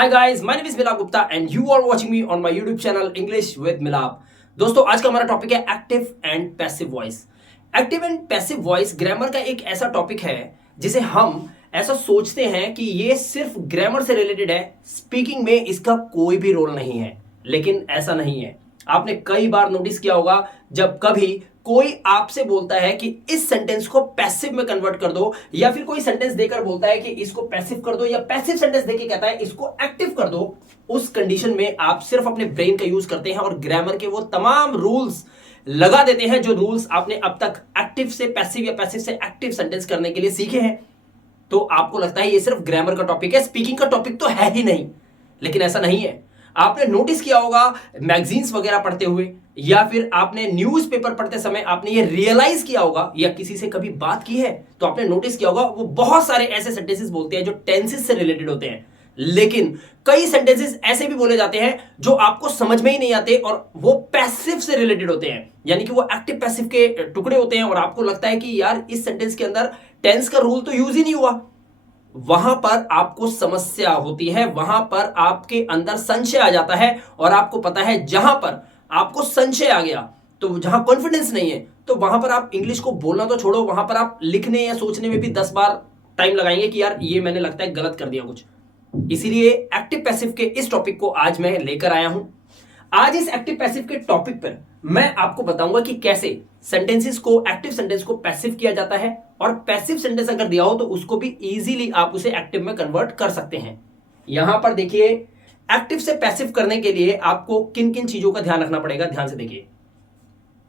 Hi guys, my name is Milap Gupta and you are watching me on my YouTube channel English with Milap. दोस्तों, आज का हमारा topic है active and passive voice. Active and passive voice grammar का एक ऐसा topic है जिसे हम ऐसा सोचते हैं कि ये सिर्फ ग्रामर से रिलेटेड है, स्पीकिंग में इसका कोई भी रोल नहीं है। लेकिन ऐसा नहीं है। आपने कई बार नोटिस किया होगा जब कभी कोई आपसे बोलता है कि इस सेंटेंस को पैसिव में कन्वर्ट कर दो, या फिर कोई सेंटेंस देकर बोलता है कि इसको पैसिव कर दो, या पैसिव सेंटेंस देके कहता है इसको एक्टिव कर दो। उस कंडीशन में आप सिर्फ अपने ब्रेन का यूज करते हैं और ग्रामर के वो तमाम रूल्स लगा देते हैं जो रूल्स आपने अब तक एक्टिव से पैसिव या पैसिव से एक्टिव सेंटेंस करने के लिए सीखे हैं। तो आपको लगता है ये सिर्फ ग्रामर का टॉपिक है, स्पीकिंग का टॉपिक तो है ही नहीं। लेकिन ऐसा नहीं है। आपने नोटिस किया होगा मैगजीन्स वगैरह पढ़ते हुए, या फिर आपने न्यूज़पेपर पढ़ते समय आपने ये रियलाइज किया होगा, या किसी से कभी बात की है तो आपने नोटिस किया होगा वो बहुत सारे ऐसे सेंटेंसेस बोलते हैं जो टेंसेस से रिलेटेड होते हैं। लेकिन कई सेंटेंसेस ऐसे भी बोले जाते हैं जो आपको समझ में ही नहीं आते और वो पैसिव से रिलेटेड होते हैं, यानी कि वो एक्टिव पैसिव के टुकड़े होते हैं और आपको लगता है कि यार इस सेंटेंस के अंदर टेंस का रूल तो यूज ही नहीं हुआ। वहां पर आपको समस्या होती है, वहां पर आपके अंदर संशय आ जाता है। और आपको पता है जहां पर आपको संशय आ गया, तो जहां कॉन्फिडेंस नहीं है, तो वहां पर आप इंग्लिश को बोलना तो छोड़ो, वहां पर आप लिखने या सोचने में भी 10 बार टाइम लगाएंगे कि यार ये मैंने लगता है गलत कर दिया कुछ। इसीलिए एक्टिव पैसिव के इस टॉपिक को आज मैं लेकर आया हूं। आज इस एक्टिव पैसिव के टॉपिक पर मैं आपको बताऊंगा कि कैसे सेंटेंसेस को, एक्टिव सेंटेंस को पैसिव किया जाता है, और पैसिव सेंटेंस अगर दिया हो तो उसको भी इजीली आप उसे एक्टिव में कन्वर्ट कर सकते हैं। यहां पर देखिए, एक्टिव से पैसिव करने के लिए आपको किन किन चीजों का ध्यान रखना पड़ेगा। ध्यान से देखिए,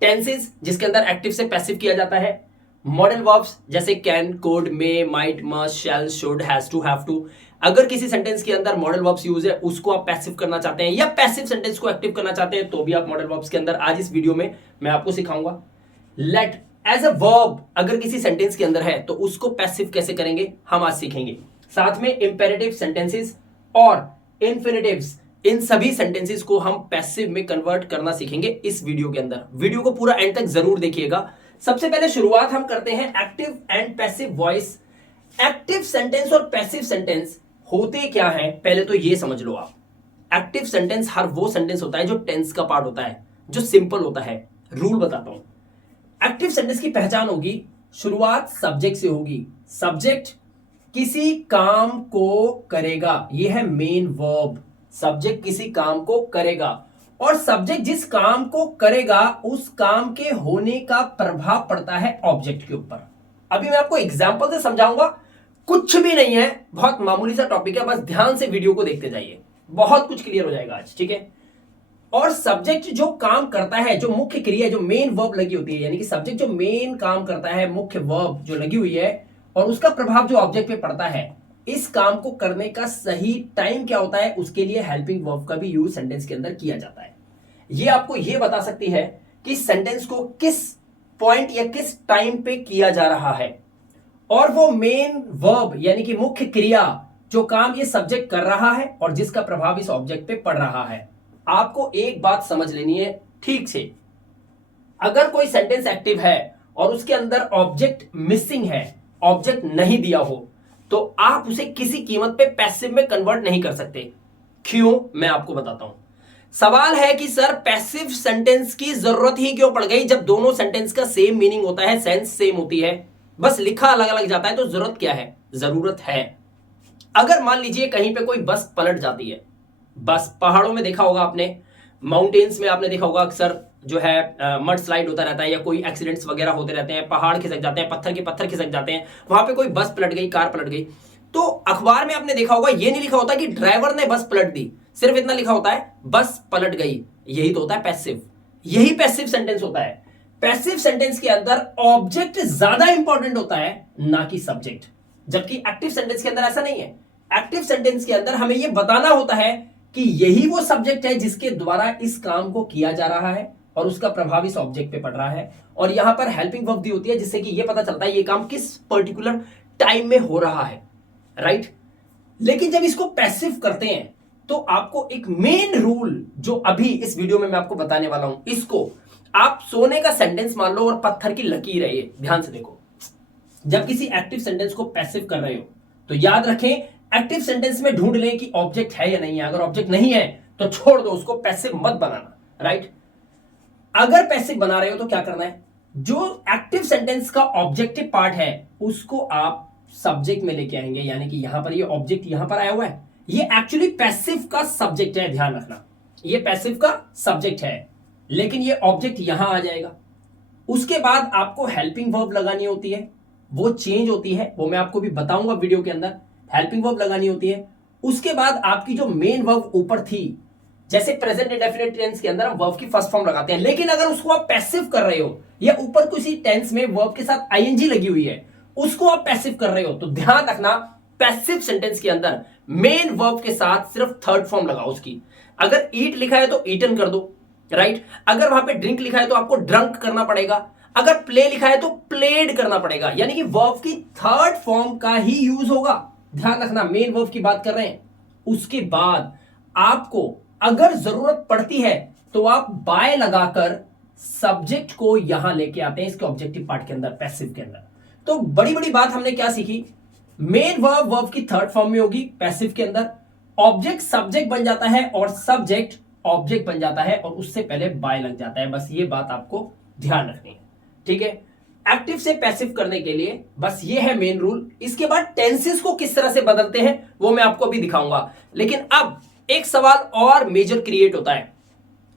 टेंसेस जिसके अंदर एक्टिव से पैसिव किया जाता है, मॉडल वर्ब्स जैसे can, could, may, might, must, shall, should, has to, have to. अगर किसी सेंटेंस के अंदर मॉडल वर्ब्स यूज है, उसको आप पैसिव करना चाहते हैं, या पैसिव सेंटेंस को एक्टिव करना चाहते हैं, तो भी आप मॉडल वर्ब्स के अंदर आज इस वीडियो में मैं आपको सिखाऊंगा। लेट एज अ वर्ब अगर किसी सेंटेंस के अंदर है तो उसको पैसिव कैसे करेंगे हम आज सीखेंगे। साथ में इंपेरेटिव सेंटेंसेस और इंफिनिटिव्स, इन सभी सेंटेंसेस को हम पैसिव में कन्वर्ट करना सीखेंगे इस वीडियो के अंदर। वीडियो को पूरा एंड तक जरूर देखिएगा। सबसे पहले शुरुआत हम करते हैं active and passive voice. Active sentence और पैसिव सेंटेंस होते क्या है, पहले तो ये समझ लो आप। एक्टिव सेंटेंस हर वो सेंटेंस होता है जो टेंस का पार्ट होता है, जो सिंपल होता है। रूल बताता हूं। एक्टिव सेंटेंस की पहचान होगी, शुरुआत सब्जेक्ट से होगी। सब्जेक्ट किसी काम को करेगा, यह है मेन वर्ब। सब्जेक्ट किसी काम को करेगा, और सब्जेक्ट जिस काम को करेगा उस काम के होने का प्रभाव पड़ता है ऑब्जेक्ट के ऊपर। अभी मैं आपको एग्जांपल से समझाऊंगा, कुछ भी नहीं है, बहुत मामूली सा टॉपिक है, बस ध्यान से वीडियो को देखते जाइए, बहुत कुछ क्लियर हो जाएगा आज, ठीक है। और सब्जेक्ट जो काम करता है, जो मुख्य क्रिया, जो मेन वर्ब लगी होती है, यानी कि सब्जेक्ट जो मेन काम करता है, मुख्य वर्ब जो लगी हुई है, और उसका प्रभाव जो ऑब्जेक्ट पे पड़ता है, इस काम को करने का सही टाइम क्या होता है, उसके लिए हेल्पिंग वर्ब का भी यूज सेंटेंस के अंदर किया जाता है। ये आपको ये बता सकती है कि सेंटेंस को किस पॉइंट या किस टाइम पे किया जा रहा है, और वो मेन वर्ब यानी कि मुख्य क्रिया जो काम ये सब्जेक्ट कर रहा है और जिसका प्रभाव इस ऑब्जेक्ट पे पड़ रहा है। आपको एक बात समझ लेनी है ठीक से, अगर कोई सेंटेंस एक्टिव है और उसके अंदर ऑब्जेक्ट मिसिंग है, ऑब्जेक्ट नहीं दिया हो, तो आप उसे किसी कीमत पे पैसिव में कन्वर्ट नहीं कर सकते। क्यों, मैं आपको बताता हूं। सवाल है कि सर पैसिव सेंटेंस की जरूरत ही क्यों पड़ गई, जब दोनों सेंटेंस का सेम मीनिंग होता है, सेंस सेम होती है, बस लिखा अलग अलग जाता है, तो जरूरत क्या है। जरूरत है, अगर मान लीजिए कहीं पे कोई बस पलट जाती है, बस पहाड़ों में देखा होगा आपने, माउंटेन्स में आपने देखा होगा अक्सर जो है मड स्लाइड होता रहता है, या कोई एक्सीडेंट्स वगैरह होते रहते हैं, पहाड़ खिसक जाते हैं, पत्थर के पत्थर खिसक जाते हैं। वहां पे कोई बस पलट गई, कार पलट गई, तो अखबार में आपने देखा होगा ये नहीं लिखा होता कि ड्राइवर ने बस पलट दी, सिर्फ इतना लिखा होता है बस पलट गई। यही तो होता है पैसिव, यही पैसिव सेंटेंस होता है। पैसिव सेंटेंस के अंदर ऑब्जेक्ट ज्यादा इंपॉर्टेंट होता है ना कि सब्जेक्ट, जबकि एक्टिव सेंटेंस के अंदर ऐसा नहीं है। एक्टिव सेंटेंस के अंदर हमें यह बताना होता है कि यही वो सब्जेक्ट है जिसके द्वारा इस काम को किया जा रहा है और उसका प्रभाव इस ऑब्जेक्ट पे पड़ रहा है, और यहां पर हेल्पिंग वर्ब दी होती है जिससे कि यह पता चलता है ये काम किस पर्टिकुलर टाइम में हो रहा है, राइट। लेकिन जब इसको पैसिव करते हैं तो आपको एक मेन रूल जो अभी इस वीडियो में मैं आपको बताने वाला हूं, इसको आप सोने का सेंटेंस मान लो और पत्थर की लकीर है ये। ध्यान से देखो, जब किसी एक्टिव सेंटेंस को पैसिव कर रहे हो तो याद रखें एक्टिव सेंटेंस में ढूंढ लें कि ऑब्जेक्ट है या नहीं है। अगर ऑब्जेक्ट नहीं है तो छोड़ दो उसको, पैसिव मत बनाना, राइट। अगर पैसिव बना रहे हो तो क्या करना है, जो एक्टिव सेंटेंस का ऑब्जेक्टिव पार्ट है उसको आप सब्जेक्ट में लेके आएंगे। यानी कि यहां पर ये ऑब्जेक्ट यहां पर आया हुआ है, ये एक्चुअली पैसिव का सब्जेक्ट है, ध्यान रखना, ये पैसिव का सब्जेक्ट है, लेकिन ये ऑब्जेक्ट यहां आ जाएगा। उसके बाद आपको हेल्पिंग वर्ब लगानी होती है, वो चेंज होती है, वो मैं आपको भी बताऊंगा वीडियो के अंदर। हेल्पिंग वर्ब लगानी होती है। उसके बाद आपकी जो मेन वर्ब ऊपर थी, जैसे प्रेजेंट इंडेफिनिट टेंस के अंदर हम वर्ब की फर्स्ट फॉर्म लगाते हैं, लेकिन अगर उसको आप पैसिव कर रहे हो या ऊपर किसी टेंस में वर्ब के साथ आईएनजी लगी हुई है, उसको आप पैसिव कर रहे हो, तो ध्यान रखना पैसिव सेंटेंस के अंदर मेन वर्ब के साथ सिर्फ थर्ड फॉर्म लगाओ उसकी। अगर ईट लिखा है तो ईटन कर दो, राइट। अगर वहां पे ड्रिंक लिखा है तो आपको ड्रंक करना पड़ेगा। अगर प्ले लिखा है तो प्लेड करना पड़ेगा, यानी कि वर्ब की थर्ड फॉर्म का ही यूज होगा। ध्यान रखना, मेन वर्ब की बात कर रहे हैं। उसके बाद आपको अगर जरूरत पड़ती है तो आप बाय लगाकर सब्जेक्ट को यहां लेके आते हैं इसके ऑब्जेक्टिव पार्ट के अंदर, पैसिव के अंदर। तो बड़ी बड़ी बात हमने क्या सीखी, मेन वर्ब वर्ब की थर्ड फॉर्म में होगी पैसिव के अंदर, ऑब्जेक्ट सब्जेक्ट बन जाता है और सब्जेक्ट ऑब्जेक्ट बन जाता है और उससे पहले बाय लग जाता है। बस ये बात आपको ध्यान रखनी है, ठीक है। एक्टिव से पैसिव करने के लिए बस ये है मेन रूल। इसके बाद टेंसेस को किस तरह से बदलते हैं वो मैं आपको अभी दिखाऊंगा। लेकिन अब एक सवाल और मेजर क्रिएट होता है,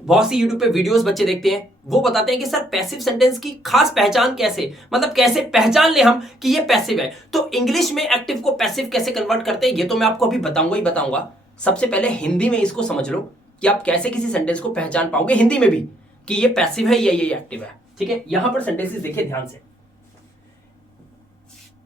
बहुत सी यूट्यूब पे वीडियोस बच्चे देखते हैं, वो बताते हैं कि सर पैसिव सेंटेंस की खास पहचान कैसे, मतलब कैसे पहचान ले हम कि ये पैसिव है। तो इंग्लिश में एक्टिव को पैसिव कैसे कन्वर्ट करते हैं ये तो मैं आपको अभी बताऊंगा ही बताऊंगा। सबसे पहले हिंदी में इसको समझ लो कि आप कैसे किसी सेंटेंस को पहचान पाओगे हिंदी में भी कि ये पैसिव है या ये एक्टिव है, ठीक है। यहां पर सेंटेंसेस देखिए ध्यान से।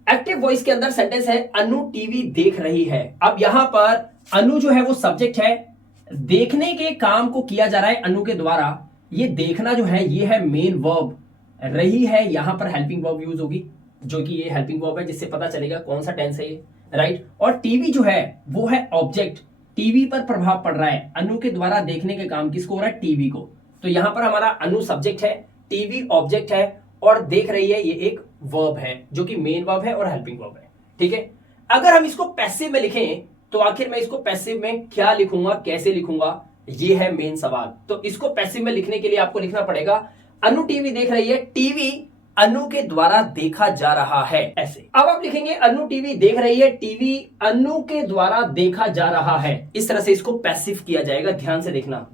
एक्टिव वॉइस के अंदर सेंटेंस है अनु टीवी देख रही है। अब यहां पर अनु जो है वो सब्जेक्ट है, देखने के काम को किया जा रहा है अनु के द्वारा। ये देखना जो है ये है मेन वर्ब, रही है यहां पर हेल्पिंग वर्ब यूज होगी, जो कि ये हेल्पिंग वर्ब है जिससे पता चलेगा कौन सा टेंस है ये, राइट। और टीवी जो है वो है ऑब्जेक्ट, टीवी पर प्रभाव पड़ रहा है, अनु के द्वारा देखने के काम किसको हो रहा है, टीवी को। तो यहां पर हमारा अनु सब्जेक्ट है, टीवी ऑब्जेक्ट है और देख रही है ये एक वर्ब है जो कि मेन वर्ब है और हेल्पिंग वर्ब है, ठीक है। अगर हम इसको पैसिव में लिखें तो आखिर मैं इसको पैसिव में क्या लिखूंगा, कैसे लिखूंगा, ये है मेन सवाल। तो इसको पैसिव में लिखने के लिए आपको लिखना पड़ेगा अनु टीवी देख रही है, टीवी अनु के द्वारा देखा जा रहा है, ऐसे। अब आप लिखेंगे अनु टीवी देख रही है, टीवी अनु के द्वारा देखा जा रहा है। इस तरह से इसको पैसिव किया जाएगा, ध्यान से देखना।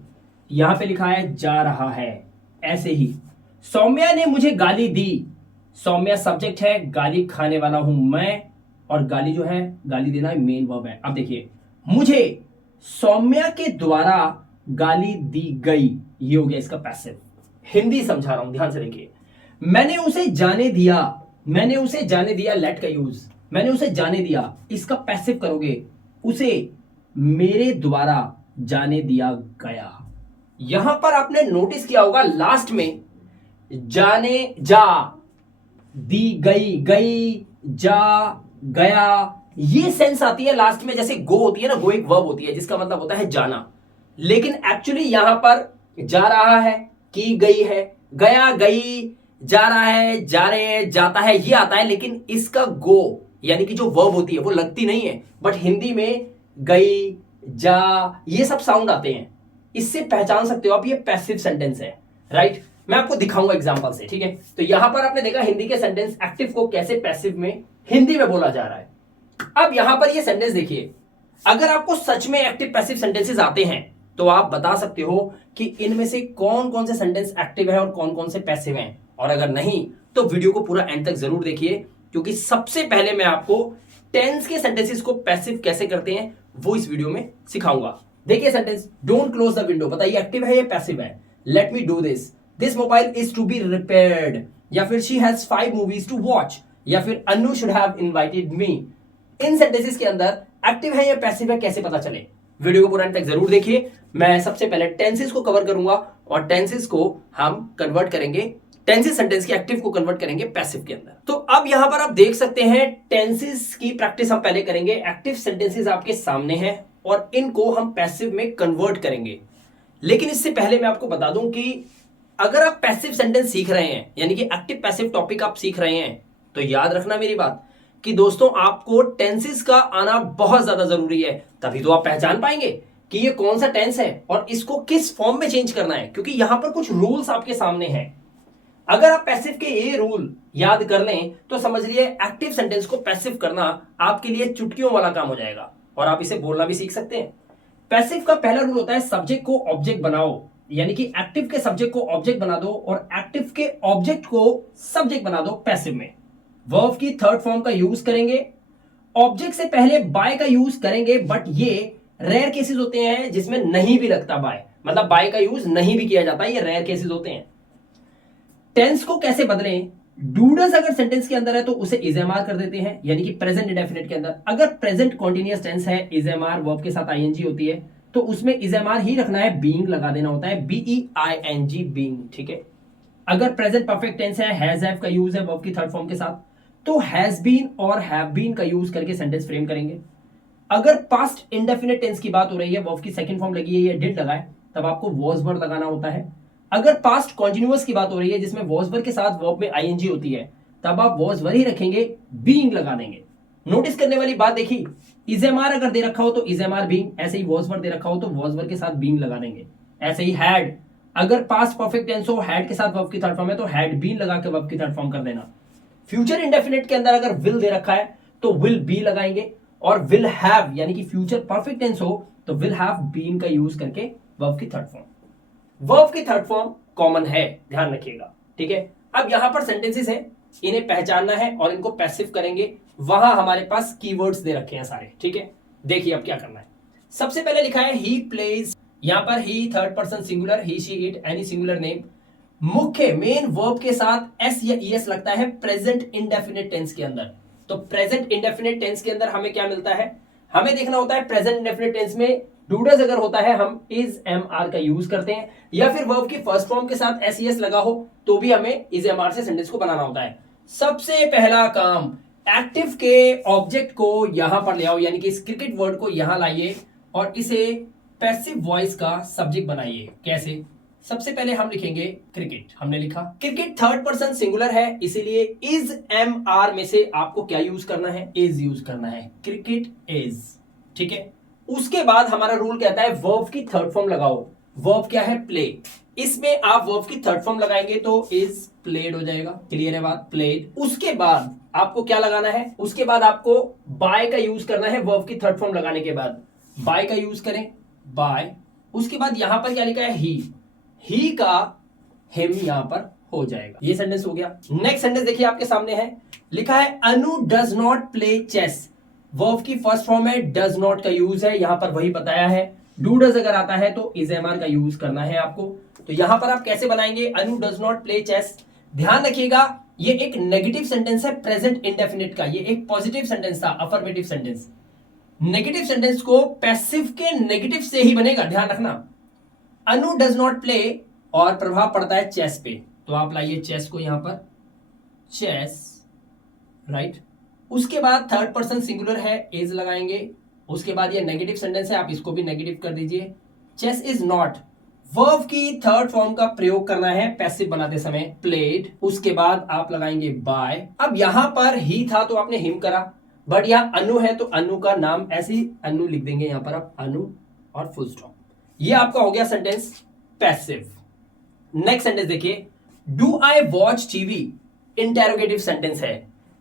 यहां पे लिखा है जा रहा है, ऐसे ही। सौम्या ने मुझे गाली दी, सौम्या सब्जेक्ट है, गाली खाने वाला हूं मैं, और गाली जो है, गाली देना मेन वर्ब है। अब देखिए, मुझे सौम्या के द्वारा गाली दी गई, ये हो गया इसका पैसिव। हिंदी समझा रहा हूं, ध्यान से देखिए। मैंने उसे जाने दिया, मैंने उसे जाने दिया, लेट का यूज, मैंने उसे जाने दिया, इसका पैसिव करोगे, उसे मेरे द्वारा जाने दिया गया। यहां पर आपने नोटिस किया होगा लास्ट में जाने जा, दी गई, गई, जा, गया, ये सेंस आती है लास्ट में। जैसे गो होती है ना, गो एक वर्ब होती है जिसका मतलब होता है जाना, लेकिन एक्चुअली यहां पर जा रहा है, की गई है, गया, गई, जा रहा है, जा रहे हैं, जाता है, ये आता है। लेकिन इसका गो यानी कि जो वर्ब होती है वो लगती नहीं है, बट हिंदी में गई, जा, ये सब साउंड आते हैं। इससे पहचान सकते हो आप ये पैसिव सेंटेंस है, राइट। मैं आपको दिखाऊंगा एग्जांपल से, ठीक है। तो यहां पर आपने देखा हिंदी के सेंटेंस एक्टिव को कैसे पैसिव में हिंदी में बोला जा रहा है। अब यहां पर ये सेंटेंस देखिए, अगर आपको सच में एक्टिव पैसिव सेंटेंसेस आते हैं तो आप बता सकते हो कि इनमें से कौन कौन से सेंटेंस एक्टिव है और कौन कौन से पैसिव हैं। और अगर नहीं तो वीडियो को पूरा एंड तक जरूर देखिए, क्योंकि सबसे पहले मैं आपको टेंस के सेंटेंसेस को पैसिव कैसे करते हैं वो इस वीडियो में सिखाऊंगा। देखिए sentence, don't close the window, बताइए एक्टिव है या पैसिव है। Let me do this, this mobile is to be repaired, या फिर she has 5 movies to watch, या फिर Anu should have invited me. इन सेंटेंसेस के अंदर एक्टिव है या पैसिव है कैसे पता चले, वीडियो को पूरा अंत तक जरूर देखिए। मैं सबसे पहले टेंसेस को कवर करूंगा और टेंसेस को हम कन्वर्ट करेंगे, टेंसेस सेंटेंस के एक्टिव को कन्वर्ट करेंगे पैसिव के अंदर। तो अब यहां पर आप देख सकते हैं टेंसेस की प्रैक्टिस हम पहले करेंगे। एक्टिव सेंटेंसेस आपके सामने हैं और इनको हम पैसिव में कन्वर्ट करेंगे। लेकिन इससे पहले मैं आपको बता दूं कि अगर आप पैसिव सेंटेंस सीख रहे हैं, यानी कि एक्टिव पैसिव टॉपिक आप सीख रहे हैं, तो याद रखना मेरी बात कि दोस्तों आपको टेंसेस का आना बहुत ज्यादा जरूरी है, तभी तो आप पहचान पाएंगे कि ये कौन सा टेंस है और इसको किस फॉर्म में चेंज करना है, क्योंकि यहां पर कुछ रूल्स आपके सामने हैं। अगर आप पैसिव के ये रूल याद कर लें तो समझ लिए एक्टिव सेंटेंस को पैसिव करना आपके लिए चुटकियों वाला काम हो जाएगा और आप इसे बोलना भी सीख सकते हैं। पैसिव का पहला रूल होता है सब्जेक्ट को ऑब्जेक्ट बनाओ, यानी कि एक्टिव के सब्जेक्ट को ऑब्जेक्ट बना दो और एक्टिव के ऑब्जेक्ट को सब्जेक्ट बना दो पैसिव में। वर्ब की थर्ड फॉर्म का यूज करेंगे, ऑब्जेक्ट से पहले बाय का यूज करेंगे, बट ये रेयर केसेस होते हैं जिसमें नहीं भी लगता बाय, मतलब बाय का यूज नहीं भी किया जाता, ये रेयर केसेस होते हैं। टेंस को कैसे बदलें, डूडस अगर सेंटेंस के अंदर है तो उसे इजेमार कर देते हैं, यानी कि प्रेजेंट इंडेफिनिट के अंदर। अगर प्रेजेंट कॉन्टिन्यूअस टेंस है, इजेमार वर्ब के साथ आईएनजी होती है, तो उसमें इजेमार ही रखना है, बीइंग लगा देना होता है, बीईआईएनजी, बीइंग, ठीक है। अगर प्रेजेंट परफेक्ट टेंस है, हैज हैव का यूज है वर्ब की थर्ड फॉर्म के साथ, तो हैज बीन और हैव बीन का यूज करके सेंटेंस फ्रेम करेंगे। अगर पास्ट इंडेफिनिट टेंस की बात हो रही है, वर्ब की सेकंड फॉर्म लगी है या डिड लगा है, तब आपको वॉज वर्ड लगाना होता है। अगर पास्ट कॉन्टिन्यूअस की बात हो रही है जिसमें वॉज वर्ड के साथ वर्ब में आईएनजी होती है, तब आप वॉज वर्ड ही रखेंगे, बीइंग लगा देंगे। नोटिस करने वाली बात देखिए, इजेमार अगर दे रखा हो तो इजेमार बीइंग, ऐसे ही वॉज वर्ड दे रखा हो तो वॉज वर्ड के साथ बीइंग लगा देंगे। ऐसे ही हैड, अगर पास्ट परफेक्ट टेंस हो, हैड के साथ वर्ब की थर्ड फॉर्म है तो हैड बीन लगा के वर्ब की थर्ड फॉर्म कर देना। फ्यूचर इंडेफिनिट के अंदर अगर विल दे रखा है तो विल बी लगाएंगे, और विल हैव यानी कि फ्यूचर परफेक्ट टेंस हो तो विल हैव बीन का यूज करके वर्ब की थर्ड फॉर्म। वर्ब की थर्ड फॉर्म कॉमन है, ध्यान रखिएगा, ठीक है। अब यहां पर सेंटेंसेस है, इन्हें पहचानना है और इनको पैसिव करेंगे। वहां हमारे पास कीवर्ड्स दे रखे हैं सारे, ठीक है। देखिए अब क्या करना है। सबसे पहले लिखा है ही प्लेज, यहां पर he third person singular, he she it any singular name. मुख्य मेन वर्ब के साथ एस या ईएस लगता है प्रेजेंट इंडेफिनिट टेंस के अंदर। तो प्रेजेंट इंडेफिनिट टेंस के अंदर हमें क्या मिलता है, हमें देखना होता है प्रेजेंट इंडेफिनिट टेंस में डूडस अगर होता है हम इज एम आर का यूज करते हैं, या फिर वर्ब की फर्स्ट फॉर्म के साथ एस ईएस लगा हो तो भी हमें इज एम आर से सेंटेंस को बनाना होता है। सबसे पहला काम, एक्टिव के ऑब्जेक्ट को यहां पर ले आओ, यानी कि इस क्रिकेट वर्ड को यहां लाइए और इसे पैसिव वॉइस का सब्जेक्ट बनाइए। कैसे, सबसे पहले हम लिखेंगे क्रिकेट, हमने लिखा क्रिकेट थर्ड पर्सन सिंगुलर है, इसीलिए इज एम आर में से आपको क्या यूज करना है, इज यूज करना है, क्रिकेट इज, ठीक है। उसके बाद हमारा रूल कहता है वर्ब की थर्ड फॉर्म लगाओ। वर्ब क्या है, प्ले, इसमें आप वर्ब की थर्ड फॉर्म लगाएंगे तो इज प्लेड हो जाएगा, क्लियर है बात, प्लेड। उसके बाद आपको क्या लगाना है, उसके बाद आपको बाय का यूज करना है, वर्ब की थर्ड फॉर्म लगाने के बाद बाय का यूज करें, बाय। उसके बाद यहां पर क्या लिखा है, ही का हिम यहां पर हो जाएगा। ये सेंटेंस हो गया। नेक्स्ट सेंटेंस देखिए आपके सामने है, लिखा है Anu does not play chess. Verb की फर्स्ट फॉर्म है, डज नॉट का यूज है, यहां पर वही बताया है। डू डज अगर आता है तो इज एम आर का यूज करना है आपको। तो यहां पर आप कैसे बनाएंगे, अनु डज नॉट प्ले चेस। ध्यान रखिएगा ये एक नेगेटिव सेंटेंस है प्रेजेंट इंडेफिनिट का, ये एक पॉजिटिव सेंटेंस था, अफर्मेटिव सेंटेंस। नेगेटिव सेंटेंस को पैसिव के नेगेटिव से ही बनेगा, ध्यान रखना। अनु डज नॉट प्ले और प्रभाव पड़ता है चेस पे, तो आप लाइए चेस को यहां पर, चेस, राइट। उसके बाद थर्ड पर्सन सिंगुलर है, इज लगाएंगे। उसके बाद ये नेगेटिव सेंटेंस है, आप इसको भी नेगेटिव कर दीजिए। चेस इज नॉट, वर्ब की थर्ड फॉर्म का प्रयोग करना है पैसिव बनाते समय, प्लेड। उसके बाद आप लगाएंगे बाय। अब यहां पर ही था तो आपने हिम करा, बट यहां अनु है तो अनु का नाम ऐसे ही अनु लिख देंगे यहां पर आप, अनु और फुल स्टॉप। ये आपका हो गया सेंटेंस पैसिव। नेक्स्ट सेंटेंस देखिए, do I watch TV, interrogative sentence है।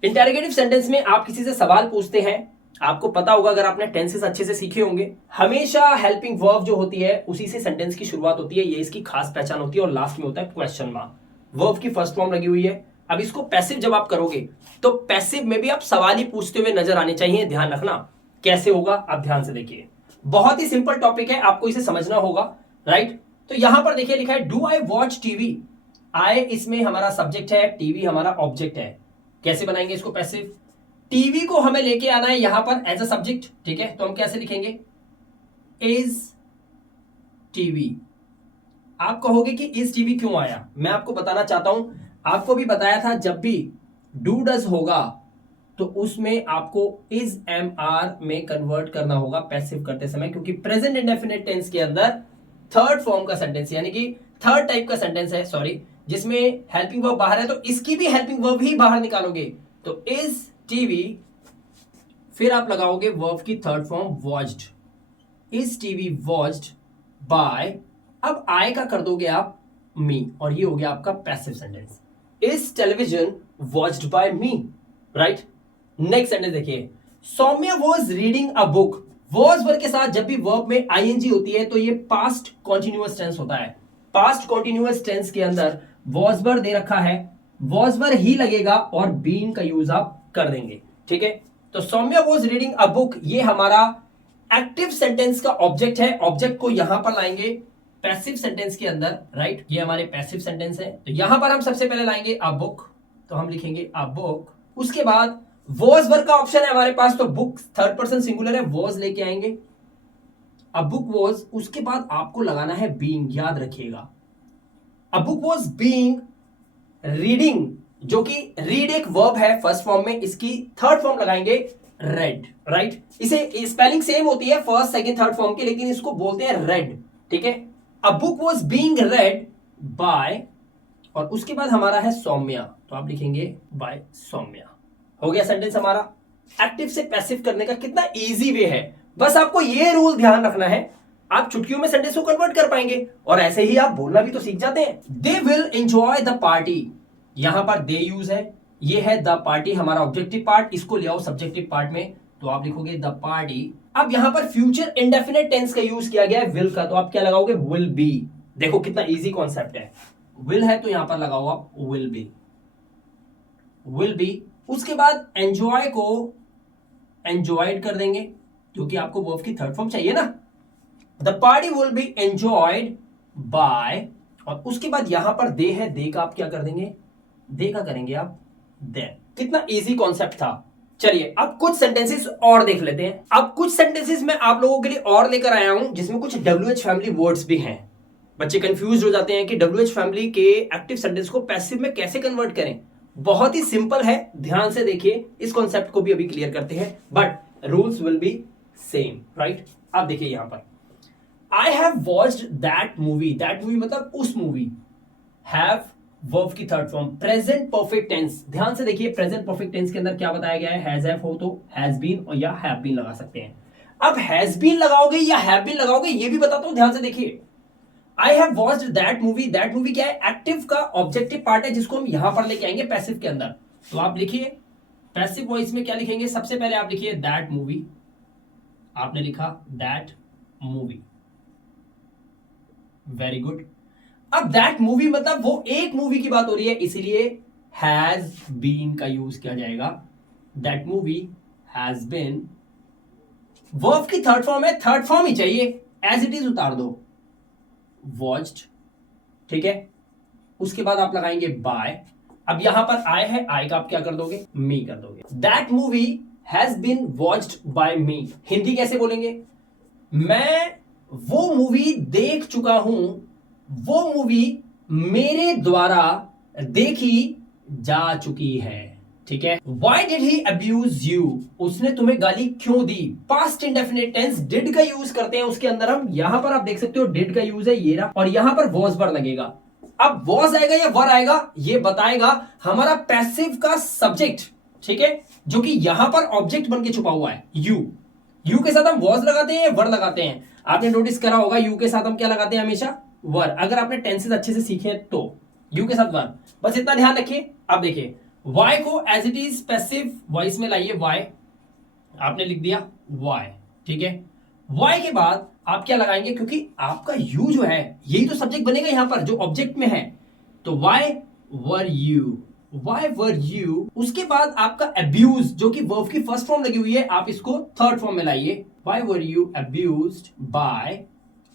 इंटेरोगेटिव सेंटेंस में आप किसी से सवाल पूछते हैं, आपको पता होगा अगर आपने टेंसेस अच्छे से सीखे होंगे, हमेशा हेल्पिंग वर्ब जो होती है उसी से सेंटेंस की शुरुआत होती है, ये इसकी खास पहचान होती है, और लास्ट में होता है क्वेश्चन मार्क। वर्ब की फर्स्ट फॉर्म लगी हुई है। अब इसको पैसिव जब आप करोगे तो पैसिव में भी आप सवाल ही पूछते हुए नजर आने चाहिए, ध्यान रखना। कैसे होगा आप ध्यान से देखिए, बहुत ही सिंपल टॉपिक है, आपको इसे समझना होगा, राइट। तो यहां पर देखिए लिखा है डू आई वॉच टीवी, आई इसमें हमारा सब्जेक्ट है, टीवी हमारा ऑब्जेक्ट है। कैसे बनाएंगे इसको पैसिव, टीवी को हमें लेके आना है यहां पर एज अ सब्जेक्ट, ठीक है। तो हम कैसे लिखेंगे, इज टीवी। आप कहोगे कि इज टीवी क्यों आया, मैं आपको बताना चाहता हूं, आपको भी बताया था जब भी डू डज होगा तो उसमें आपको इज एम आर में कन्वर्ट करना होगा पैसिव करते समय, क्योंकि प्रेजेंट इंडेफिनिट टेंस के अंदर थर्ड फॉर्म का सेंटेंस यानी कि थर्ड टाइप का सेंटेंस है, सॉरी, जिसमें हेल्पिंग वर्ब बाहर है, तो इसकी भी हेल्पिंग वर्ब ही बाहर निकालोगे। तो इज टीवी फिर आप लगाओगे वर्ब की third form watched, is TV watched bye, अब आई का कर दोगे आप मी, और ये हो गया आपका passive sentence, is television watched by me, right. Next sentence देखिए, Saumya was reading a book, was verb के साथ जब भी वर्ब में आईएनजी होती है तो ये पास्ट कॉन्टिन्यूअस टेंस होता है। पास्ट कॉन्टिन्यूअस टेंस के अंदर वॉज वर्ब दे रखा है, वॉज वर्ब ही लगेगा और बीइंग का यूज आप कर देंगे, ठीक है। तो Saumya was reading a book, ये हमारा एक्टिव सेंटेंस का ऑब्जेक्ट है, ऑब्जेक्ट को यहां पर लाएंगे पैसिव सेंटेंस के अंदर, राइट। ये हमारे पैसिव सेंटेंस है, तो यहां पर हम सबसे पहले लाएंगे अ बुक, तो हम लिखेंगे अ बुक। उसके बाद वॉज वर्ब का ऑप्शन है हमारे पास, तो बुक थर्ड पर्सन सिंगुलर है, वॉज लेके आएंगे, अ बुक वॉज। उसके बाद आपको लगाना है बीइंग, याद रखिएगा, अ बुक वॉज बीइंग रीडिंग, जो कि रीड एक वर्ब है फर्स्ट फॉर्म में, इसकी थर्ड फॉर्म लगाएंगे रेड, राइट। इसे स्पेलिंग सेम होती है फर्स्ट सेकंड थर्ड फॉर्म की, लेकिन इसको बोलते हैं रेड, ठीक है। A book was being read by, और उसके बाद हमारा है सौम्या, तो आप लिखेंगे बाय सौम्या। हो गया सेंटेंस हमारा। एक्टिव से पैसिव करने का कितना इजी वे है, बस आपको ये रूल ध्यान रखना है, आप चुटकियों में सेंटेंस को कन्वर्ट कर पाएंगे, और ऐसे ही आप बोलना भी तो सीख जाते हैं। They will enjoy the party, यहां पर दे यूज है, ये है द पार्टी हमारा ऑब्जेक्टिव पार्ट, इसको ले आओ सब्जेक्टिव पार्ट में, तो आप लिखोगे द पार्टी। अब यहां पर फ्यूचर इंडेफिनिट टेंस का यूज किया गया है विल का, तो आप क्या लगाओगे विल बी। देखो कितना इजी कॉन्सेप्ट है, विल है तो यहां पर लगाओ आप विल बी, विल बी। उसके बाद एंजॉय को एंजॉयड कर देंगे, क्योंकि आपको वर्ब की थर्ड फॉर्म चाहिए ना। The party will be enjoyed by, और उसके बाद यहां पर दे है, दे का आप क्या कर देंगे, दे का करेंगे आप देन। कितना इजी कॉन्सेप्ट था। चलिए अब कुछ सेंटेंसेस और देख लेते हैं। अब कुछ सेंटेंसेस मैं आप लोगों के लिए और लेकर आया हूं, जिसमें कुछ WH फैमिली वर्ड्स भी हैं। बच्चे कंफ्यूज हो जाते हैं कि WH फैमिली के एक्टिव सेंटेंस को पैसिव में कैसे कन्वर्ट करें। बहुत ही सिंपल है, ध्यान से देखिए, इस कॉन्सेप्ट को भी अभी क्लियर करते हैं, but rules will be same, right. आप देखिए यहां पर, I have watched that movie, that movie मतलब उस मूवी, हैव वर्ब की third form present perfect tense, ध्यान से देखिए प्रेजेंट परफेक्ट टेंस के अंदर क्या बताया गया है, हैज हैव हो तो हैज बीन और या हैव बीन लगा सकते हैं। अब हैज बीन लगाओगे या हैव बीन लगाओगे ये भी बताता हूं, ध्यान से देखिए। I have watched that movie, that movie क्या है, एक्टिव का ऑब्जेक्टिव पार्ट है, जिसको हम यहां पर लेके आएंगे पैसिव के अंदर। तो आप लिखिए पैसिव वॉइस में क्या लिखेंगे, सबसे पहले आप लिखिए दैट मूवी, आपने लिखा दैट मूवी, वेरी गुड। अब दैट मूवी मतलब वो एक मूवी की बात हो रही है, इसीलिए हैज बीन का यूज किया जाएगा, that movie has been. Verb की थर्ड फॉर्म है, थर्ड फॉर्म ही चाहिए, एज इट इज उतार दो, वॉच्ड, ठीक है। उसके बाद आप लगाएंगे बाय, अब यहां पर आई है, आई का आप क्या कर दोगे, मी कर दोगे। That movie has been watched by me, Hindi कैसे बोलेंगे, मैं वो मूवी देख चुका हूं, वो मूवी मेरे द्वारा देखी जा चुकी है, ठीक है। Why did he abuse you, उसने तुम्हें गाली क्यों दी, पास्ट इंडेफिनिट टेंस डिड का यूज करते हैं उसके अंदर हम, यहां पर आप देख सकते हो डिड का यूज है ये रहा, और यहां पर वॉज वर्ब लगेगा। अब वॉज आएगा या वर आएगा ये बताएगा हमारा पैसिव का सब्जेक्ट, ठीक है, जो कि यहां पर ऑब्जेक्ट बन के छुपा हुआ है यू। यू के साथ हम वॉज लगाते हैं या वर लगाते हैं, आपने नोटिस करा होगा यू के साथ हम क्या लगाते हैं हमेशा, वर। अगर आपने टेंसेस अच्छे से सीखे हैं तो यू के साथ वर, बस इतना ध्यान रखिए। अब देखिए वाई को as it is passive voice में लाइए, वाई आपने लिख दिया वाई, ठीक है। वाई के बाद आप क्या लगाएंगे, क्योंकि आपका यू जो है यही तो सब्जेक्ट बनेगा यहां पर जो ऑब्जेक्ट में है, तो Y were you, Y were you. उसके बाद आपका अब्यूज जो कि वर्ब की फर्स्ट फॉर्म लगी हुई है, आप इसको थर्ड फॉर्म में लाइए, why were you abused by,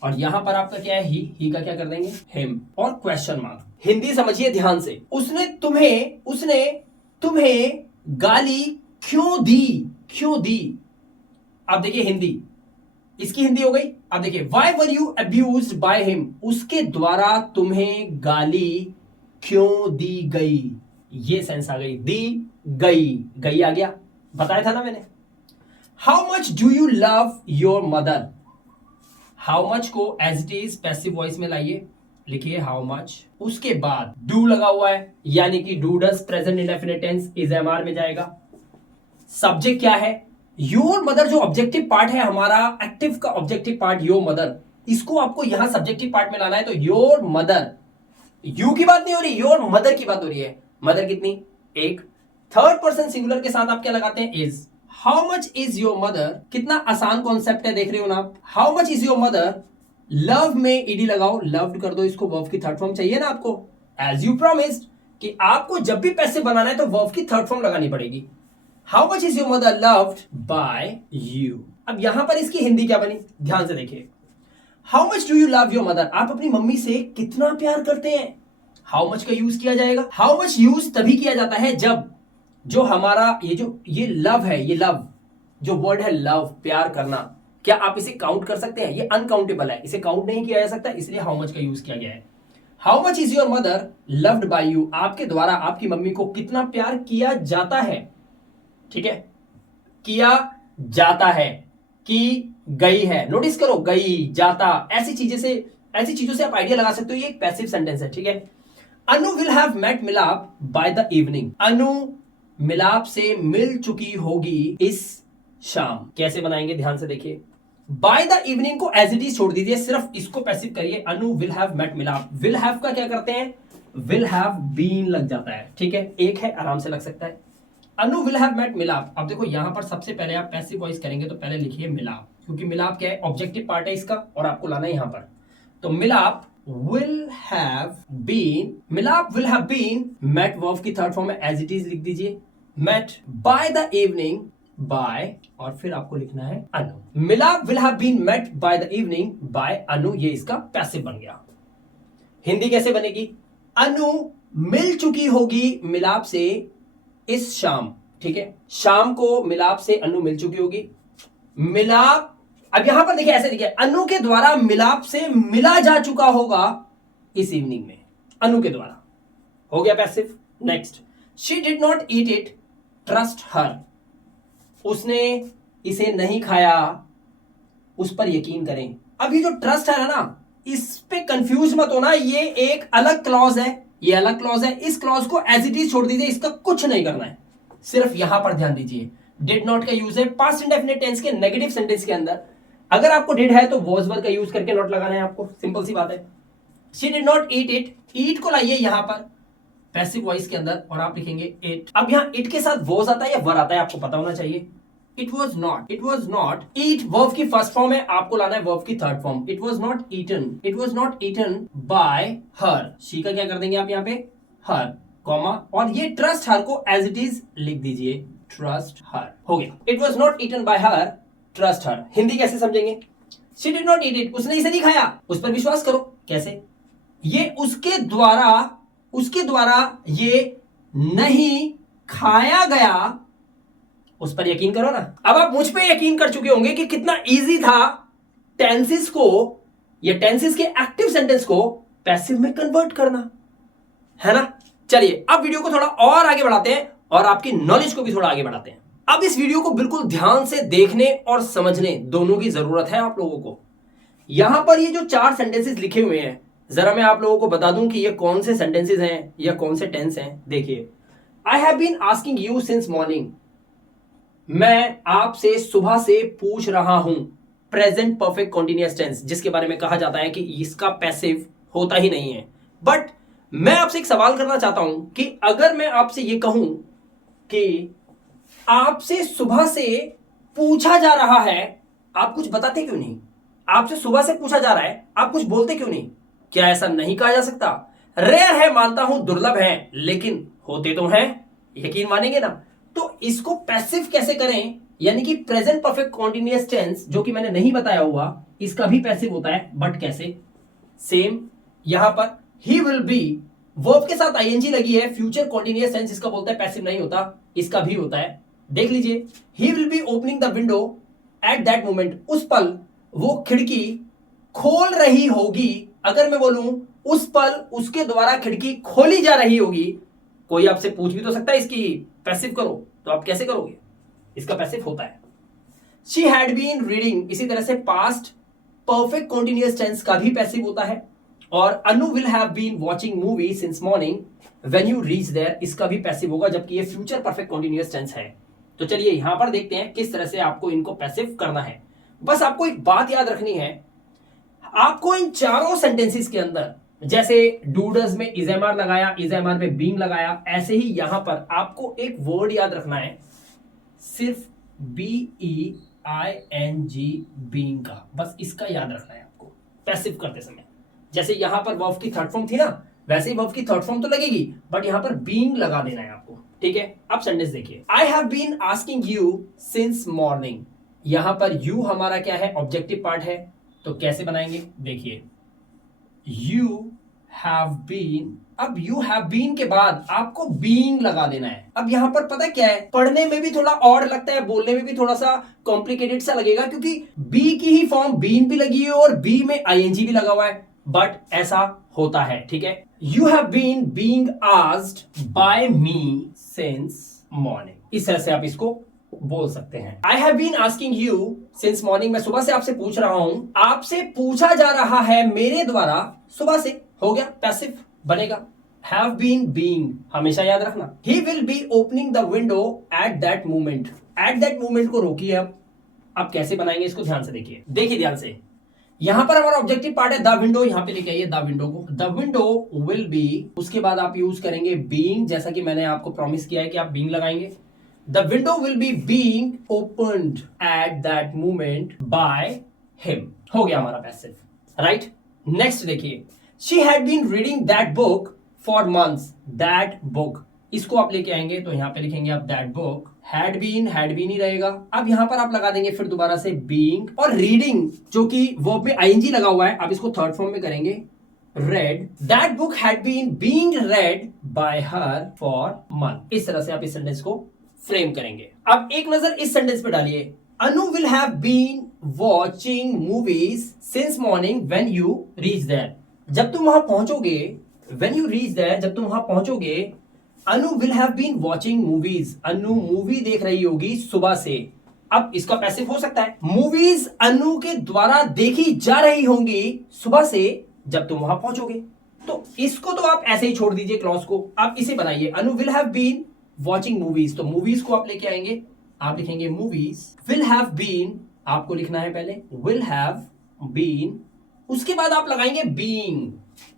और यहां पर आपका क्या है ही का क्या कर देंगे हिम, और क्वेश्चन मार्क। हिंदी समझिए ध्यान से, उसने तुम्हें गाली क्यों दी। अब देखिए हिंदी, इसकी हिंदी हो गई। अब देखिए why were you abused by him, उसके द्वारा तुम्हें गाली क्यों दी गई, ये सेंस आ गई, दी गई आ गया, बताया था ना मैंने। How much do you love your mother, how much को as it is passive voice में लाइए, लिखिए हाउ मच। उसके बाद डू लगा हुआ है, यानी कि do does present indefinite tense is am are में जाएगा। सब्जेक्ट क्या है, योर मदर जो ऑब्जेक्टिव पार्ट है हमारा, एक्टिव का ऑब्जेक्टिव पार्ट योर मदर, इसको आपको यहां सब्जेक्टिव पार्ट में लाना है। तो योर मदर, यू की बात नहीं हो रही, योर मदर की बात हो रही है। मदर कितनी? एक। थर्ड पर्सन सिंगुलर के साथ आप क्या लगाते हैं? Is. How much is your mother, कितना आसान कॉन्सेप्ट है, देख रहे हो ना आप। How much is your mother, love में ईडी लगाओ, लव्ड कर दो इसको, वर्ब की थर्ड फॉर्म चाहिए ना आपको, एज यू प्रॉमिस्ड कि आपको जब भी पैसिव बनाना है तो वर्ब की थर्ड फॉर्म लगानी पड़ेगी। How much is your mother loved by you. अब यहां पर इसकी हिंदी क्या बनी, ध्यान से देखिए। How much do you love your mother, आप अपनी मम्मी से कितना प्यार करते हैं। हाउ मच का यूज किया जाएगा। हाउ मच यूज तभी किया जाता है जब जो हमारा ये लव है, ये लव जो वर्ड है लव, प्यार करना, क्या आप इसे काउंट कर सकते हैं? ये अनकाउंटेबल है, इसे काउंट नहीं किया जा सकता, इसलिए हाउ मच का यूज किया गया है। How much is your mother loved by you, आपके द्वारा आपकी मम्मी को कितना प्यार किया जाता है। ठीक है, किया जाता है, की गई है, नोटिस करो, गई, जाता, ऐसी चीजों से आप आइडिया लगा सकते हो, ये एक पैसिव सेंटेंस है। ठीक है, अनु विल हैव मेट मिलाप बाय द इवनिंग, अनु मिलाप से मिल चुकी होगी इस शाम। कैसे बनाएंगे, ध्यान से देखिए। बाय द इवनिंग को एज इट इज छोड़ दीजिए, सिर्फ इसको पैसिव करिए। अनु विल हैव मेट मिलाप, विल हैव का क्या करते हैं, विल हैव बीन लग जाता है। ठीक है, एक है, आराम से लग सकता है। अनु विल हैव मेट मिलाप। अब देखो यहां पर सबसे पहले आप पैसिव वॉइस करेंगे तो पहले लिखिए मिलाप, क्योंकि मिलाप क्या है, ऑब्जेक्टिव पार्ट है इसका और आपको लाना है यहां पर। तो Milap will have been, Milap will have been met, verb की थर्ड फॉर्म में एज इट इज लिख दीजिए, met by the evening, by और फिर आपको लिखना है Anu. Milap will have been met by the evening by Anu, ये इसका पैसिव बन गया। हिंदी कैसे बनेगी, अनु मिल चुकी होगी मिलाप से इस शाम। ठीक है, शाम को मिलाप से अनु मिल चुकी होगी। मिलाप, अब यहां पर देखिए, ऐसे देखिए, अनु के द्वारा मिलाप से मिला जा चुका होगा इस इवनिंग में, अनु के द्वारा, हो गया passive. Next, she did not eat it, trust her, उसने इसे नहीं खाया, उस पर यकीन करें। अब ये जो ट्रस्ट है ना, इस पे कंफ्यूज मत होना, ये एक अलग क्लॉज है, ये अलग क्लॉज है, इस क्लॉज को एज इट इज छोड़ दीजिए, इसका कुछ नहीं करना है, सिर्फ यहां पर ध्यान दीजिए। डिड नॉट का यूज है पास्ट इंडेफिनिट टेंस के नेगेटिव सेंटेंस के अंदर। अगर आपको डिड है तो वॉज वर्ब का यूज करके नॉट लगाना है आपको, सिंपल सी बात है। She did not eat it, eat को लाइए यहां पर पैसिव वॉइस के अंदर और आप लिखेंगे इट। अब यहां इट के साथ वॉज आता है या वर आता है, आपको पता होना चाहिए। It was not, it was not, eat verb की फर्स्ट फॉर्म है, आपको लाना है वर्ब की third form. It was not eaten, it was not eaten by her, she का क्या कर देंगे आप यहाँ पे, हर, कॉमा, और ये ट्रस्ट हर को एज इट इज लिख दीजिए, ट्रस्ट हर, हो गया। It was not eaten by her, trust her. Hindi कैसे समझेंगे, she did not eat it, उसने इसे नहीं खाया, उस पर विश्वास करो। कैसे, ये उसके द्वारा ये नहीं खाया गया, उस पर यकीन करो ना। अब आप मुझ पे यकीन कर चुके होंगे कि कितना इजी था टेंसेस को, या टेंसेस के एक्टिव सेंटेंस को पैसिव में कन्वर्ट करना, है ना। चलिए अब वीडियो को थोड़ा और आगे बढ़ाते हैं और आपकी नॉलेज को भी थोड़ा आगे बढ़ाते हैं। अब इस वीडियो को बिल्कुल ध्यान से देखने और समझने दोनों की जरूरत है आप लोगों को। यहां पर ये जो 4 सेंटेंसेस लिखे हुए हैं, जरा मैं आप लोगों को बता दूं कि ये कौन से सेंटेंसेस हैं या कौन से टेंस हैं। देखिए, I have been asking you since morning, मैं आपसे सुबह से पूछ रहा हूं, प्रेजेंट परफेक्ट कॉन्टिन्यूअस टेंस, जिसके बारे में कहा जाता है कि इसका पैसिव होता ही नहीं है। बट मैं आपसे एक सवाल करना चाहता हूं कि अगर मैं आपसे ये कहूं कि आपसे सुबह से पूछा जा रहा है, आप कुछ बताते क्यों नहीं? आपसे सुबह से पूछा जा रहा है, आप कुछ बोलते क्यों नहीं? क्या ऐसा नहीं कहा जा सकता? रेयर है मानता हूं, दुर्लभ है, लेकिन होते तो हैं, यकीन मानेंगे ना। तो इसको पैसिव कैसे करें, यानी कि प्रेजेंट परफेक्ट कॉन्टिन्यूअस टेंस, जो कि मैंने नहीं बताया हुआ, इसका भी पैसिव होता है, बट कैसे? सेम यहां पर ही विल बी, वर्ब के साथ आईएनजी लगी है, फ्यूचर कॉन्टिन्यूअस टेंस इसका बोलता है पैसिव नहीं होता, इसका भी होता है। देख लीजिए, he will be opening the window at that moment, उस पल वो खिड़की खोल रही होगी। अगर मैं बोलूं उस पल उसके द्वारा खिड़की खोली जा रही होगी, कोई आपसे पूछ भी तो सकता है इसकी पैसिव करो, तो आप कैसे करोगे? इसका पैसिव होता है। शी हैड बीन रीडिंग, इसी तरह से पास्ट परफेक्ट कॉन्टिन्यूअस टेंस का भी पैसिव होता है। और Anu will have been watching movie since morning when you reach there, इसका भी पैसिव होगा, जबकि ये फ्यूचर परफेक्ट कॉन्टिन्यूअस टेंस है। तो चलिए यहां पर देखते हैं किस तरह से आपको इनको पैसिव करना है। बस आपको एक बात याद रखनी है, आपको इन चारों सेंटेंसेस के अंदर जैसे डूडस में इजेमआर लगाया, इजेमआर में बीइंग लगाया, ऐसे ही यहां पर आपको एक वर्ड याद रखना है, सिर्फ BEING बीइंग का, बस इसका याद रखना है आपको पैसिव करते समय। जैसे यहां पर वर्ब की थर्ड फॉर्म थी ना, वैसे ही वर्ब की थर्ड फॉर्म तो लगेगी, बट यहां पर बीइंग लगा देना है आपको, ठीक है। अब सेंटेंस देखिए, I have been asking you since morning. यहां पर यू हमारा क्या है, ऑब्जेक्टिव पार्ट है, तो कैसे बनाएंगे देखिए, यू हैव बीन, अब यू हैव बीन के बाद आपको बीइंग लगा देना है। अब यहां पर पता क्या है, पढ़ने में भी थोड़ा ऑड लगता है, बोलने में भी थोड़ा सा कॉम्प्लिकेटेड सा लगेगा, क्योंकि बी की ही फॉर्म बीन भी लगी है और बी में आईएनजी भी लगा हुआ है, बट ऐसा होता है, ठीक है। You have been being asked by me since morning, इस तरह से आप इसको बोल सकते हैं। I have been asking you since morning, मैं सुबह से आपसे पूछ रहा हूं, आपसे पूछा जा रहा है मेरे द्वारा सुबह से, हो गया पैसिव बनेगा। हैव बीन बीइंग हमेशा याद रखना। He will be opening the window at that moment, at that moment को रोकिए। अब कैसे बनाएंगे इसको ध्यान से देखिए, देखिए ध्यान से, यहां पर हमारा ऑब्जेक्टिव पार्ट है द विंडो, यहां पे लेके आइए द विंडो को, द विंडो विल बी, उसके बाद आप यूज करेंगे बीइंग, जैसा कि मैंने आपको प्रॉमिस किया है कि आप बीइंग लगाएंगे। The window will be being opened at that moment by him, हो गया हमारा पैसिव, राइट। नेक्स्ट देखिए, she had been reading that book for months, that book, इसको आप लेके आएंगे तो यहां पे लिखेंगे आप that book, had been ही रहेगा। अब यहां पर आप लगा देंगे फिर दोबारा से being, और reading जो कि वर्ब में ing लगा हुआ है, आप इसको थर्ड फॉर्म में करेंगे read, that book had been being read by her for month। इस तरह से आप इस सेंटेंस को फ्रेम करेंगे। अब एक नजर इस सेंटेंस पे डालिए, Anu will have been watching movies since morning when you reach there. जब तुम वहां पहुंचोगे, व्हेन यू रीच देयर, जब तुम वहां पहुंचोगे, Anu will have been watching movies, Anu movie देख रही होगी सुबह से। अब इसका पैसिव हो सकता है, मूवीज अनु के द्वारा देखी जा रही होंगी सुबह से जब तुम वहां पहुंचोगे। तो इसको तो आप ऐसे ही छोड़ दीजिए क्लॉज को, आप इसे बनाइए, Anu will have been watching movies, तो मूवीज को आप लेके आएंगे, आप लिखेंगे मूवीज, विल हैव बीन आपको लिखना है पहले, विल हैव बीन, उसके बाद आप लगाएंगे बीइंग,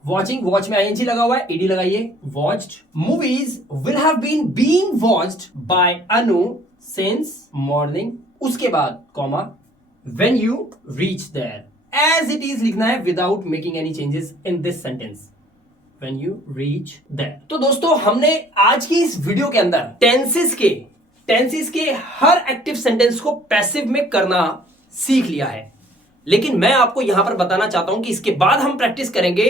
वॉचिंग, वॉच में आईएनजी लगा हुआ है, ईडी लगाइए, watched, movies will have been being watched by Anu since morning, उसके बाद comma, when you reach there, as it is लिखना है without making any changes in this sentence, when you reach there। तो दोस्तों हमने आज की इस वीडियो के अंदर टेंसेस के हर एक्टिव सेंटेंस को पैसिव में करना सीख लिया है, लेकिन मैं आपको यहां पर बताना चाहता हूं कि इसके बाद हम प्रैक्टिस करेंगे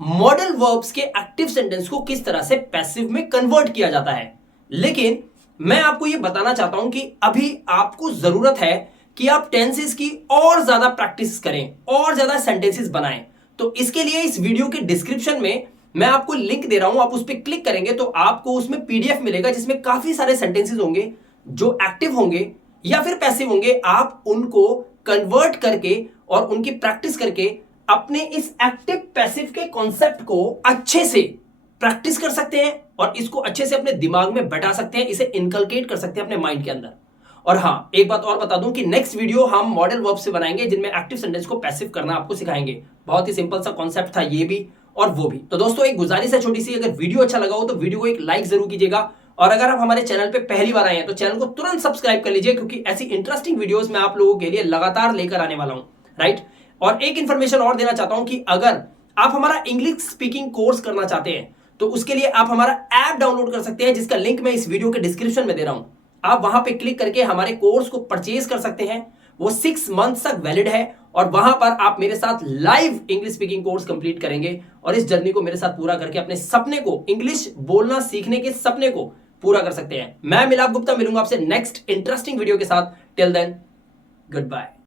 मॉडल वर्ब्स के एक्टिव सेंटेंस को किस तरह से पैसिव में कन्वर्ट किया जाता है। लेकिन मैं आपको यह बताना चाहता हूं कि अभी आपको जरूरत है कि आप टेंसेस की और ज्यादा प्रैक्टिस करें, और ज्यादा सेंटेंसेस बनाएं। तो इसके लिए इस वीडियो के डिस्क्रिप्शन में मैं आपको लिंक दे रहा हूं, आप उस पर क्लिक करेंगे तो आपको उसमें पीडीएफ मिलेगा जिसमें काफी सारे सेंटेंसेस होंगे जो एक्टिव होंगे या फिर पैसिव होंगे। आप उनको कन्वर्ट करके और उनकी प्रैक्टिस करके अपने इस एक्टिव पैसिव के कॉन्सेप्ट को अच्छे से प्रैक्टिस कर सकते हैं और इसको अच्छे से अपने दिमाग में बैठा सकते हैं, इसे इनकलकेट कर सकते हैं अपने माइंड के अंदर। और हाँ, एक बात और बता दूं कि नेक्स्ट वीडियो हम मॉडल वर्ब से बनाएंगे जिनमें एक्टिव सेंटेंस को पैसिव करना आपको सिखाएंगे। बहुत ही सिंपल सा कॉन्सेप्ट था ये भी और वो भी। तो दोस्तों एक गुजारिश है छोटी सी, अगर वीडियो अच्छा लगा हो तो वीडियो को एक लाइक जरूर कीजिएगा, और अगर आप हमारे चैनल पे पहली बार आए हैं तो चैनल को तुरंत सब्सक्राइब कर लीजिए, क्योंकि ऐसी इंटरेस्टिंग वीडियोस मैं आप लोगों के लिए लगातार लेकर आने वाला हूं, राइट। और एक इंफॉर्मेशन और देना चाहता हूं कि अगर आप हमारा इंग्लिश स्पीकिंग कोर्स करना चाहते हैं तो उसके लिए आप हमारा ऐप डाउनलोड कर सकते हैं, जिसका लिंक मैं इस वीडियो के डिस्क्रिप्शन में दे रहा हूं। आप वहां पे क्लिक करके हमारे कोर्स को परचेज कर सकते हैं, वो 6 मंथ्स तक वैलिड है, और वहां पर आप मेरे साथ live English speaking course complete करेंगे और इस जर्नी को मेरे साथ पूरा करके अपने सपने को, इंग्लिश बोलना सीखने के सपने को पूरा कर सकते हैं। मैं मिलाप गुप्ता मिलूंगा आपसे नेक्स्ट इंटरेस्टिंग वीडियो के साथ। Till then, good bye.